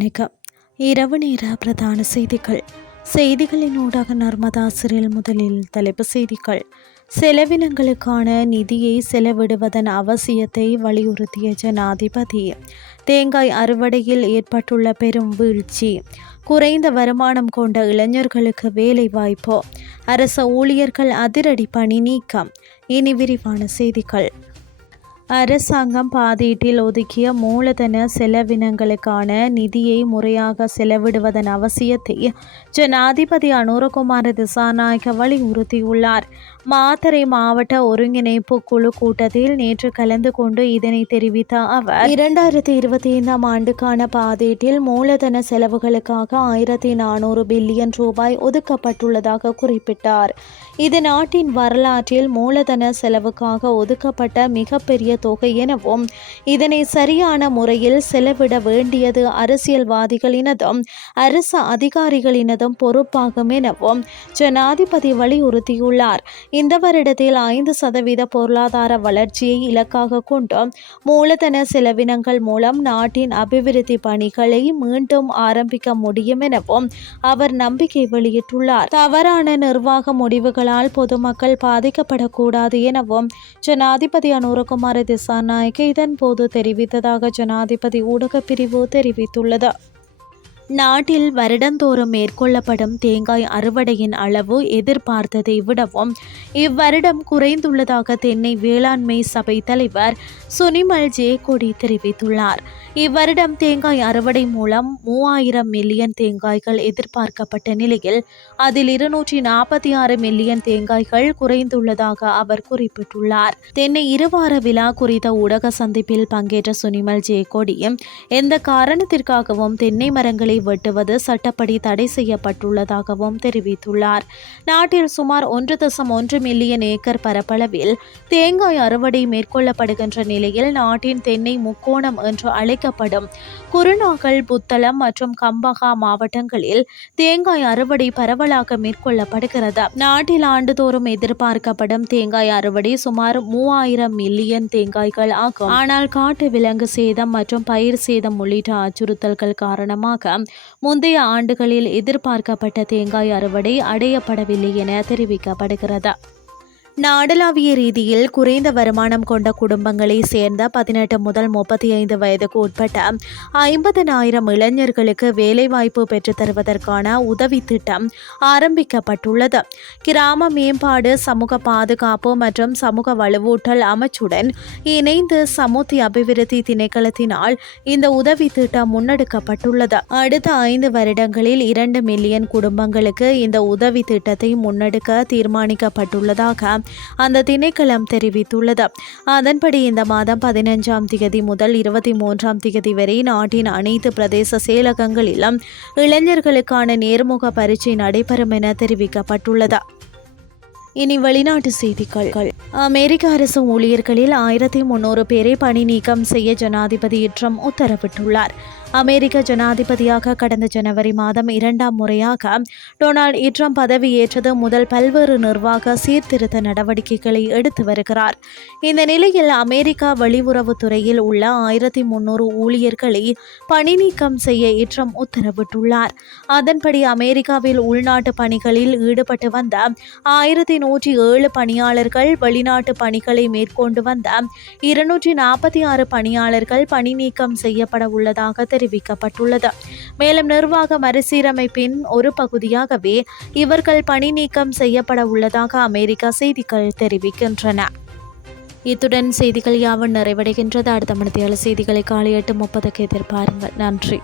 வணக்கம். இரவு நேர பிரதான செய்திகள். செய்திகளின் ஊடாக நர்மதா சிறில் முதலில் தலைப்பு செய்திகள். செலவினங்களுக்கான நிதியை செலவிடுவதன் அவசியத்தை வலியுறுத்திய ஜனாதிபதி. தேங்காய் அறுவடையில் ஏற்பட்டுள்ள பெரும் வீழ்ச்சி. குறைந்த வருமானம் கொண்ட இளைஞர்களுக்கு வேலை வாய்ப்பு அரச ஊழியர்கள் அதிரடி பணி நீக்கம். இனி விரிவான செய்திகள். அரசாங்கம் பாதீட்டில் ஒதுக்கிய மூலதன செலவினங்களுக்கான நிதியை முறையாக செலவிடுவதன் அவசியத்தை ஜனாதிபதி அனுரகுமார திசாநாயக்க வலியுறுத்தியுள்ளார். மாத்தறை மாவட்ட ஒருங்கிணைப்பு குழு கூட்டத்தில் நேற்று கலந்து கொண்டு இதனை தெரிவித்த அவர் இரண்டாயிரத்தி இருபத்தி ஐந்தாம் ஆண்டுக்கான பாதீட்டில் மூலதன செலவுகளுக்காக ஆயிரத்தி நானூறு பில்லியன் ரூபாய் ஒதுக்கப்பட்டுள்ளதாக குறிப்பிட்டார். இது நாட்டின் வரலாற்றில் மூலதன செலவுக்காக ஒதுக்கப்பட்ட மிகப்பெரிய தொகை எனவும் இதனை சரியான முறையில் செலவிட வேண்டியது அரசியல்வாதிகளினதும் அரசு அதிகாரிகளினதும் பொறுப்பாகும் எனவும் ஜனாதிபதி வலியுறுத்தியுள்ளார். இந்த வருடத்தில் ஐந்து சதவீத பொருளாதார வளர்ச்சியை இலக்காக கொண்டு மூலதன செலவினங்கள் மூலம் நாட்டின் அபிவிருத்தி பணிகளை மீண்டும் ஆரம்பிக்க முடியும் எனவும் அவர் நம்பிக்கை வெளியிட்டுள்ளார். தவறான நிர்வாக முடிவுகளால் பொதுமக்கள் பாதிக்கப்படக்கூடாது எனவும் ஜனாதிபதி அனுரகுமார திசாநாயக்க இதன்போது தெரிவித்ததாக ஜனாதிபதி ஊடகப்பிரிவு தெரிவித்துள்ளது. நாட்டில் வருடந்தோறும் மேற்கொள்ளப்படும் தேங்காய் அறுவடையின் அளவு எதிர்பார்த்ததை விடவும் இவ்வருடம் குறைந்துள்ளதாக தென்னை வேளாண்மை சபை தலைவர் சுனிமல் ஜேகொடி தெரிவித்துள்ளார். இவ்வருடம் தேங்காய் அறுவடை மூலம் மூவாயிரம் மில்லியன் தேங்காய்கள் எதிர்பார்க்கப்பட்ட நிலையில் அதில் இருநூற்றி நாற்பத்தி ஆறு மில்லியன் தேங்காய்கள் குறைந்துள்ளதாக அவர் குறிப்பிட்டுள்ளார். தென்னை இருவார விழா குறித்த ஊடக சந்திப்பில் பங்கேற்ற சுனிமல் ஜேகோடியும் எந்த காரணத்திற்காகவும் தென்னை மரங்களை வெட்டுவது சட்டப்படி தடை செய்யப்பட்டுள்ளதாகவும் தெரிவித்துள்ளார். நாட்டில் சுமார் ஒன்று தசம் ஒன்று மில்லியன் ஏக்கர் பரப்பளவில் தேங்காய் அறுவடை மேற்கொள்ளப்படுகின்ற நிலையில் நாட்டின் தென்னை முக்கோணம் என்று அழைக்கப்படும் குருநாகல் புத்தளம் மற்றும் கம்பகா மாவட்டங்களில் தேங்காய் அறுவடை பரவலாக மேற்கொள்ளப்படுகிறது. நாட்டில் ஆண்டுதோறும் எதிர்பார்க்கப்படும் தேங்காய் அறுவடை சுமார் மூவாயிரம் மில்லியன் தேங்காய்கள் ஆகும். ஆனால் காட்டு விலங்கு சேதம் மற்றும் பயிர் சேதம் உள்ளிட்ட அச்சுறுத்தல்கள் காரணமாக முந்தைய ஆண்டுகளில் எதிர்பார்க்கப்பட்ட தேங்காய் அறுவடை அடையப்படவில்லை என தெரிவிக்கப்படுகிறது. நாடளாவிய ரீதியில் குறைந்த வருமானம் கொண்ட குடும்பங்களை சேர்ந்த பதினெட்டு முதல் முப்பத்தி ஐந்து வயதுக்கு உட்பட்ட ஐம்பதனாயிரம் இளைஞர்களுக்கு வேலைவாய்ப்பு பெற்றுத்தருவதற்கான உதவி திட்டம் ஆரம்பிக்கப்பட்டுள்ளது. கிராம மேம்பாடு சமூக பாதுகாப்பு மற்றும் சமூக வலுவூட்டல் அமைச்சுடன் இணைந்து சமுத்தி அபிவிருத்தி திணைக்களத்தினால் இந்த உதவி திட்டம் முன்னெடுக்கப்பட்டுள்ளது. அடுத்த ஐந்து வருடங்களில் இரண்டு மில்லியன் குடும்பங்களுக்கு இந்த உதவி திட்டத்தை முன்னெடுக்க தீர்மானிக்கப்பட்டுள்ளதாக அந்த திணைக்களம் தெரிவித்துள்ளது. அதன்படி இந்த மாதம் பதினஞ்சாம் தேதி முதல் இருபத்தி மூன்றாம் தேதி வரை நாட்டின் அனைத்து பிரதேச செயலகங்களிலும் இளைஞர்களுக்கான நேர்முக பரீட்சை நடைபெறும் என தெரிவிக்கப்பட்டுள்ளது. இனி வெளிநாட்டு செய்திகள். அமெரிக்க அரசு ஊழியர்களில் ஆயிரத்தி முன்னூறு பேரை பணி நீக்கம் செய்ய ஜனாதிபதி ட்ரம்ப் உத்தரவிட்டுள்ளார். அமெரிக்க ஜனாதிபதியாக கடந்த ஜனவரி மாதம் இரண்டாம் முறையாக டொனால்ட் ட்ரம்ப் பதவியேற்றது முதல் பல்வேறு நிர்வாக சீர்திருத்த நடவடிக்கைகளை எடுத்து வருகிறார். இந்த நிலையில் அமெரிக்கா வெளியுறவுத்துறையில் உள்ள ஆயிரத்தி முன்னூறு ஊழியர்களை பணி நீக்கம் செய்ய ட்ரம்ப் உத்தரவிட்டுள்ளார். அதன்படி அமெரிக்காவில் உள்நாட்டு பணிகளில் ஈடுபட்டு வந்த ஆயிரத்தி நூற்றி ஏழு பணியாளர்கள் வெளிநாட்டு பணிகளை மேற்கொண்டு வந்த இருநூற்றி நாற்பத்தி ஆறு பணியாளர்கள் பணி நீக்கம் செய்யப்பட உள்ளதாக தெரிவிக்கப்பட்டுள்ளது. மேலும் நிர்வாக மறுசீரமைப்பின் ஒரு பகுதியாகவே இவர்கள் பணி நீக்கம் செய்யப்பட உள்ளதாக அமெரிக்கா செய்திகள் தெரிவிக்கின்றன. இத்துடன் செய்திகள் யாவும் நிறைவடைகின்றது. அடுத்த மணித்தியால செய்திகளை காலை எட்டு முப்பதுக்கு எதிர்பாருங்கள். நன்றி.